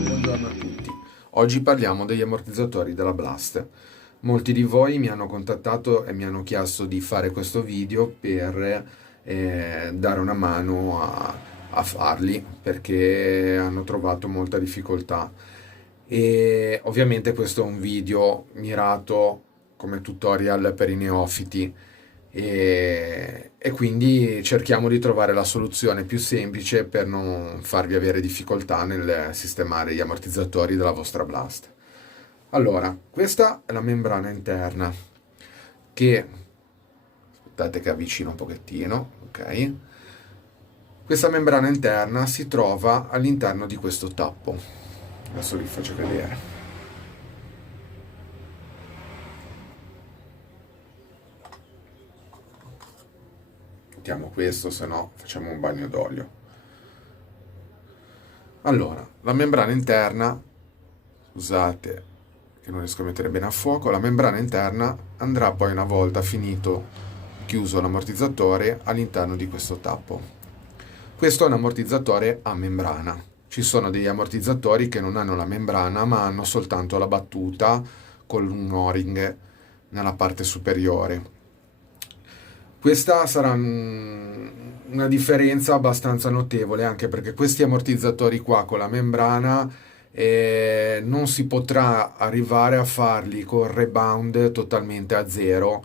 Buongiorno a tutti. Oggi parliamo degli ammortizzatori della Blast. Molti di voi mi hanno contattato e mi hanno chiesto di fare questo video per dare una mano a farli perché hanno trovato molta difficoltà. E ovviamente questo è un video mirato come tutorial per i neofiti e quindi cerchiamo di trovare la soluzione più semplice per non farvi avere difficoltà nel sistemare gli ammortizzatori della vostra Blast. Allora, questa è la membrana interna che, aspettate che avvicino un pochettino, ok? Questa membrana interna si trova all'interno di questo tappo. Adesso vi faccio vedere. Mettiamo questo, se no facciamo un bagno d'olio. Allora, la membrana interna, scusate che non riesco a mettere bene a fuoco, la membrana interna andrà poi, una volta finito chiuso l'ammortizzatore, all'interno di questo tappo. Questo è un ammortizzatore a membrana. Ci sono degli ammortizzatori che non hanno la membrana ma hanno soltanto la battuta con un o-ring nella parte superiore. Questa sarà una differenza abbastanza notevole, anche perché questi ammortizzatori qua con la membrana non si potrà arrivare a farli con rebound totalmente a zero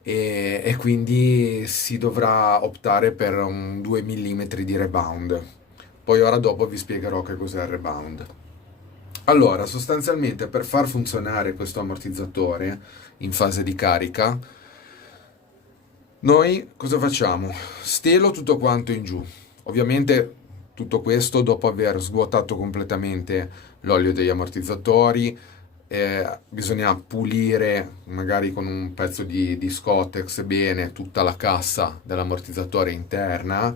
e quindi si dovrà optare per un 2 mm di rebound. Poi ora dopo vi spiegherò che cos'è il rebound. Allora, sostanzialmente per far funzionare questo ammortizzatore in fase di carica, noi cosa facciamo? Stelo tutto quanto in giù. Ovviamente tutto questo dopo aver svuotato completamente l'olio degli ammortizzatori. Bisogna pulire magari con un pezzo di Scottex bene tutta la cassa dell'ammortizzatore interna.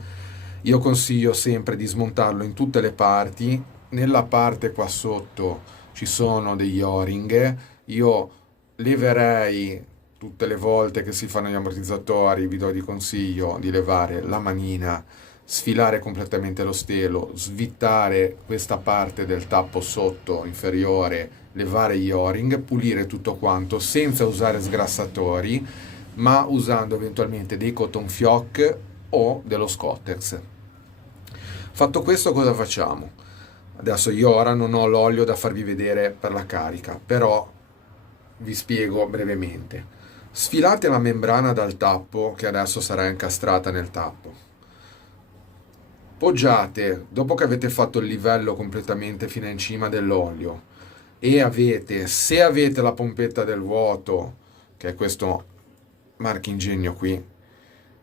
Io consiglio sempre di smontarlo in tutte le parti. Nella parte qua sotto ci sono degli o-ring. Io leverei tutte le volte che si fanno gli ammortizzatori, vi do di consiglio di levare la manina, sfilare completamente lo stelo, svittare questa parte del tappo sotto inferiore, levare gli o-ring, pulire tutto quanto senza usare sgrassatori, ma usando eventualmente dei cotton fioc o dello Scottex. Fatto questo, cosa facciamo? Adesso io ora non ho l'olio da farvi vedere per la carica, però vi spiego brevemente. Sfilate la membrana dal tappo, che adesso sarà incastrata nel tappo. Poggiate, dopo che avete fatto il livello completamente fino in cima dell'olio, e se avete la pompetta del vuoto, che è questo marchingegno qui,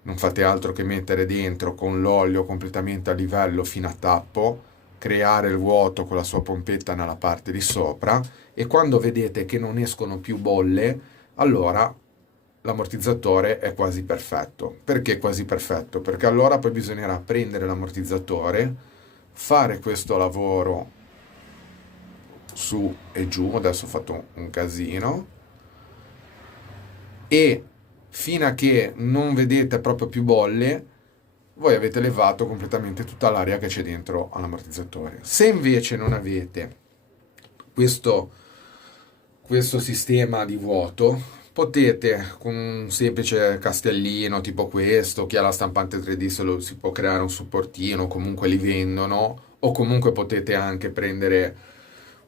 non fate altro che mettere dentro con l'olio completamente a livello fino a tappo, creare il vuoto con la sua pompetta nella parte di sopra, e quando vedete che non escono più bolle, allora l'ammortizzatore è quasi perfetto. Perché quasi perfetto? Perché allora poi bisognerà prendere l'ammortizzatore, fare questo lavoro su e giù, adesso ho fatto un casino, e fino a che non vedete proprio più bolle, voi avete levato completamente tutta l'aria che c'è dentro all'ammortizzatore. Se invece non avete questo sistema di vuoto, potete con un semplice castellino tipo questo, chi ha la stampante 3D si può creare un supportino, comunque li vendono, o comunque potete anche prendere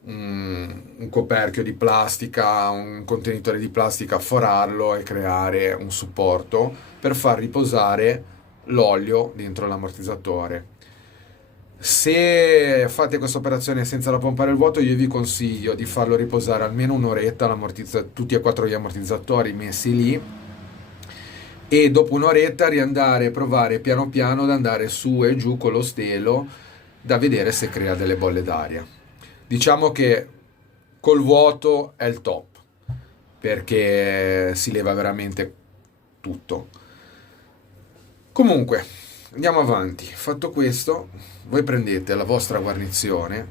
un coperchio di plastica, un contenitore di plastica, forarlo e creare un supporto per far riposare l'olio dentro l'ammortizzatore. Se fate questa operazione senza la pompa del vuoto, io vi consiglio di farlo riposare almeno un'oretta, tutti e quattro gli ammortizzatori messi lì, e dopo un'oretta riandare a provare piano piano ad andare su e giù con lo stelo, da vedere se crea delle bolle d'aria. Diciamo che col vuoto è il top, perché si leva veramente tutto. Comunque, andiamo avanti. Fatto questo, voi prendete la vostra guarnizione,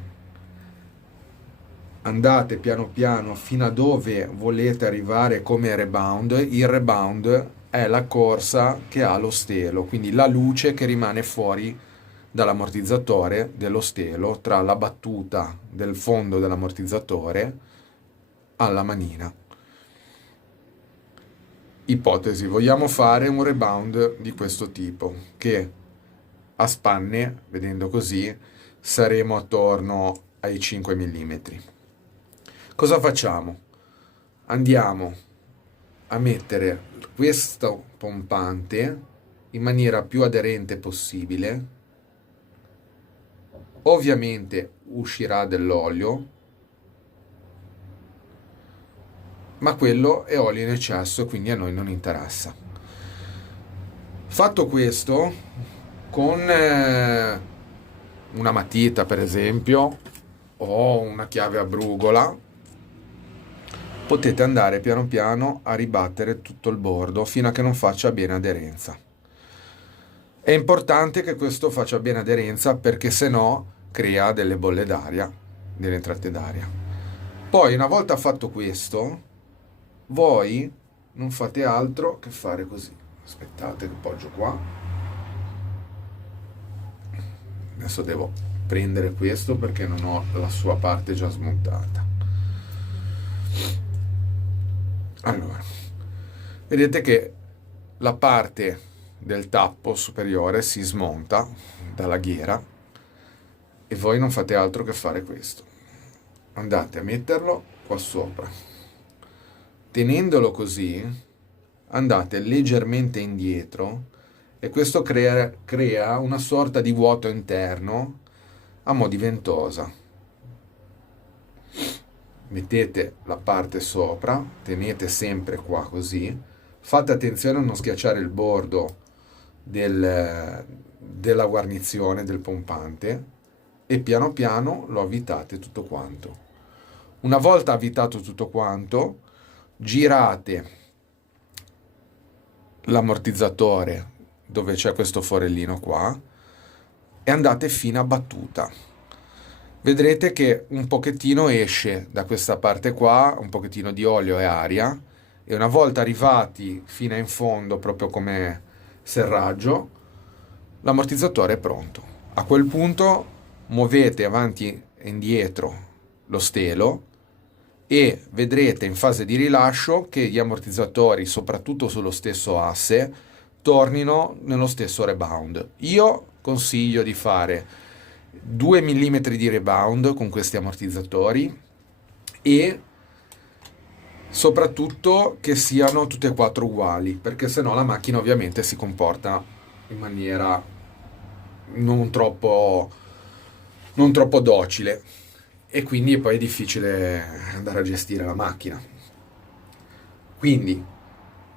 andate piano piano fino a dove volete arrivare come rebound. Il rebound è la corsa che ha lo stelo, quindi la luce che rimane fuori dall'ammortizzatore dello stelo tra la battuta del fondo dell'ammortizzatore alla manina. Ipotesi, vogliamo fare un rebound di questo tipo, che a spanne, vedendo così, saremo attorno ai 5 mm. Cosa facciamo? Andiamo a mettere questo pompante in maniera più aderente possibile. Ovviamente uscirà dell'olio, ma quello è olio in eccesso e quindi a noi non interessa. Fatto questo, con una matita per esempio o una chiave a brugola, potete andare piano piano a ribattere tutto il bordo fino a che non faccia bene aderenza. È importante che questo faccia bene aderenza perché se no crea delle bolle d'aria, delle entrate d'aria. Poi una volta fatto questo, voi non fate altro che fare così. Aspettate che poggio qua. Adesso devo prendere questo perché non ho la sua parte già smontata. Allora, vedete che la parte del tappo superiore si smonta dalla ghiera e voi non fate altro che fare questo. Andate a metterlo qua sopra. Tenendolo così, andate leggermente indietro e questo crea una sorta di vuoto interno a mo' di ventosa. Mettete la parte sopra, tenete sempre qua così, fate attenzione a non schiacciare il bordo della guarnizione del pompante e piano piano lo avvitate tutto quanto. Una volta avvitato tutto quanto, girate l'ammortizzatore dove c'è questo forellino qua e andate fino a battuta. Vedrete che un pochettino esce da questa parte qua, un pochettino di olio e aria, e una volta arrivati fino in fondo, proprio come serraggio, l'ammortizzatore è pronto. A quel punto muovete avanti e indietro lo stelo e vedrete in fase di rilascio che gli ammortizzatori, soprattutto sullo stesso asse, tornino nello stesso rebound. Io consiglio di fare 2 mm di rebound con questi ammortizzatori e soprattutto che siano tutte e quattro uguali, perché sennò la macchina ovviamente si comporta in maniera non troppo docile e quindi poi è difficile andare a gestire la macchina. Quindi,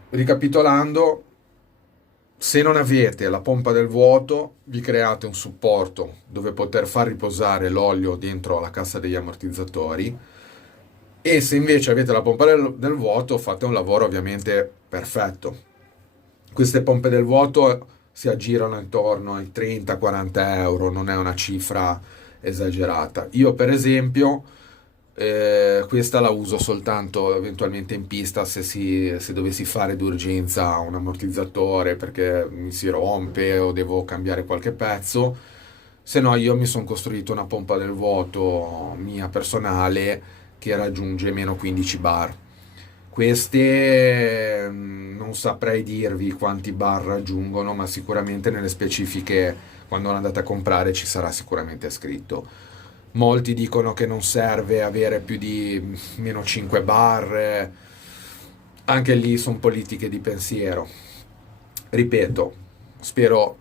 ricapitolando, se non avete la pompa del vuoto, vi create un supporto dove poter far riposare l'olio dentro la cassa degli ammortizzatori e se invece avete la pompa del vuoto fate un lavoro ovviamente perfetto. Queste pompe del vuoto si aggirano intorno ai 30-40 euro, non è una cifra esagerata. Io per esempio questa la uso soltanto eventualmente in pista se dovessi fare d'urgenza un ammortizzatore perché mi si rompe o devo cambiare qualche pezzo, se no io mi sono costruito una pompa del vuoto mia personale che raggiunge meno 15 bar. Queste non saprei dirvi quanti bar raggiungono, ma sicuramente nelle specifiche quando andate a comprare ci sarà sicuramente scritto. Molti dicono che non serve avere più di meno 5 bar, anche lì sono politiche di pensiero. Ripeto, spero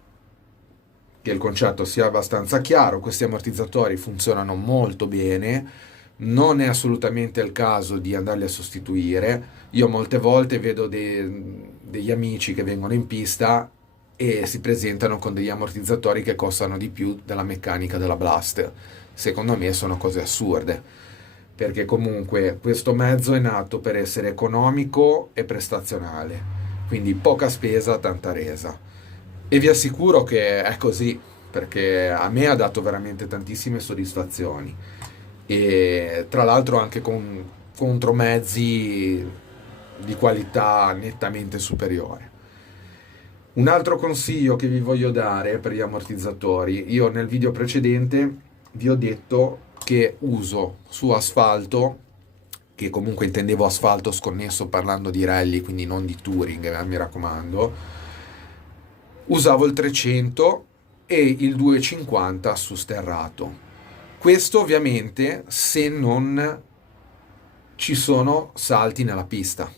che il concetto sia abbastanza chiaro, questi ammortizzatori funzionano molto bene, non è assolutamente il caso di andarli a sostituire. Io molte volte vedo degli amici che vengono in pista e si presentano con degli ammortizzatori che costano di più della meccanica della Blast. Secondo me sono cose assurde, perché comunque questo mezzo è nato per essere economico e prestazionale, quindi poca spesa, tanta resa. E vi assicuro che è così, perché a me ha dato veramente tantissime soddisfazioni e tra l'altro anche con contromezzi di qualità nettamente superiore. Un altro consiglio che vi voglio dare per gli ammortizzatori, io nel video precedente vi ho detto che uso su asfalto, che comunque intendevo asfalto sconnesso parlando di rally, quindi non di touring, mi raccomando, usavo il 300 e il 250 su sterrato. Questo ovviamente se non ci sono salti nella pista.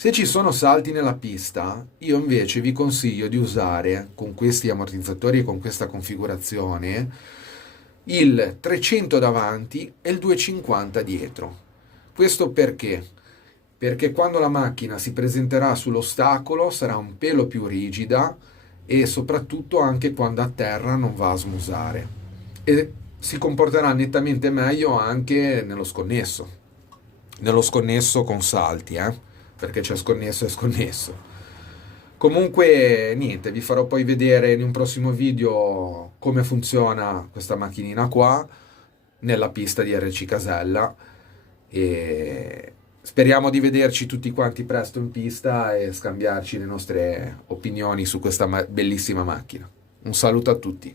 Se ci sono salti nella pista, io invece vi consiglio di usare con questi ammortizzatori e con questa configurazione il 300 davanti e il 250 dietro. Questo perché? Perché quando la macchina si presenterà sull'ostacolo sarà un pelo più rigida e soprattutto anche quando a terra non va a smusare. E si comporterà nettamente meglio anche nello sconnesso con salti, perché c'è sconnesso e sconnesso. Comunque, niente, vi farò poi vedere in un prossimo video come funziona questa macchinina qua nella pista di RC Casella e speriamo di vederci tutti quanti presto in pista e scambiarci le nostre opinioni su questa bellissima macchina. Un saluto a tutti.